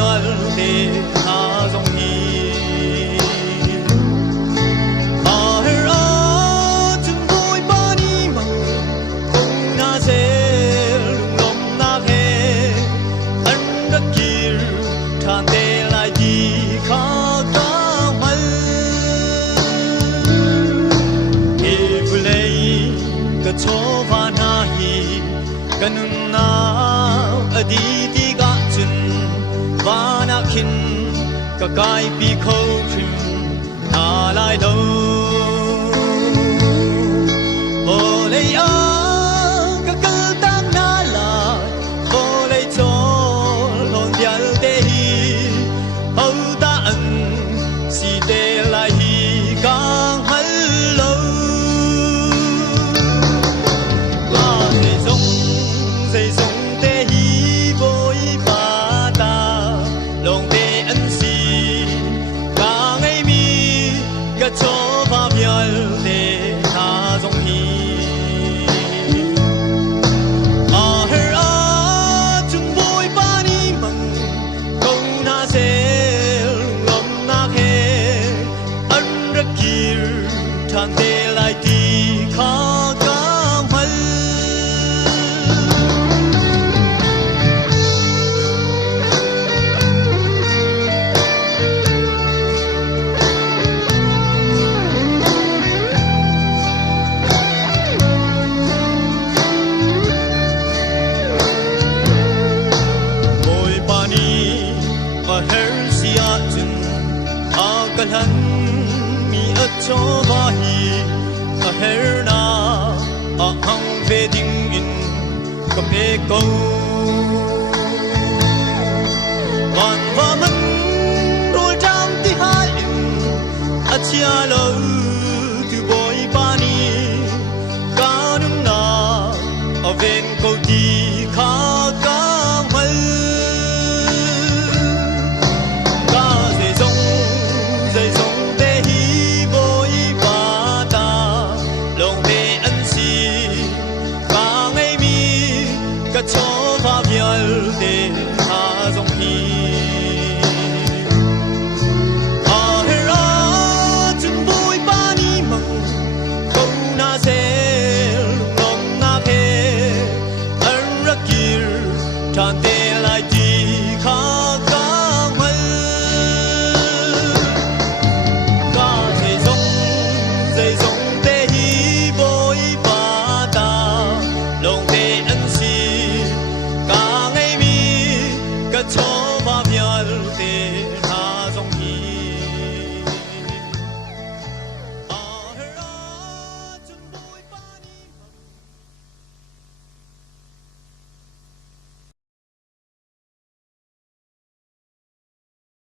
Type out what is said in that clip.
mial de ha dòng hi a her a chung vui ba ni mang kong na se lung lom na he an ra kir than de lai di kha ka mal e play ka cho va na hi kanun na aditi ga chun vana khin ka kai pi khâu phim na lai lo o le a ka kal tam na la o le cho lon dial te hi au ta an si te lai hi ka hal lo la se song te hi boy ba ta long te an si ka ngai mi ka cho ba mial te na dong hi a her a chung boy ba ni mang kong na se lom na he an ra kir than te lai ti kha ka mal her sia chun a kalhan mi a cho ba hi a her na a hang ve ding in ka pe ko wan va man rul jam ti hal in a chia lo tu boy pa ni ka nung na a ven ko ti kha ka mal cho va mial de ha dong hi a her a chung vui ba ni mang kong na se lom na he an ra kir than te lai ti kha ka mal ka se song te hi boy ba ta long te an si cho va mial te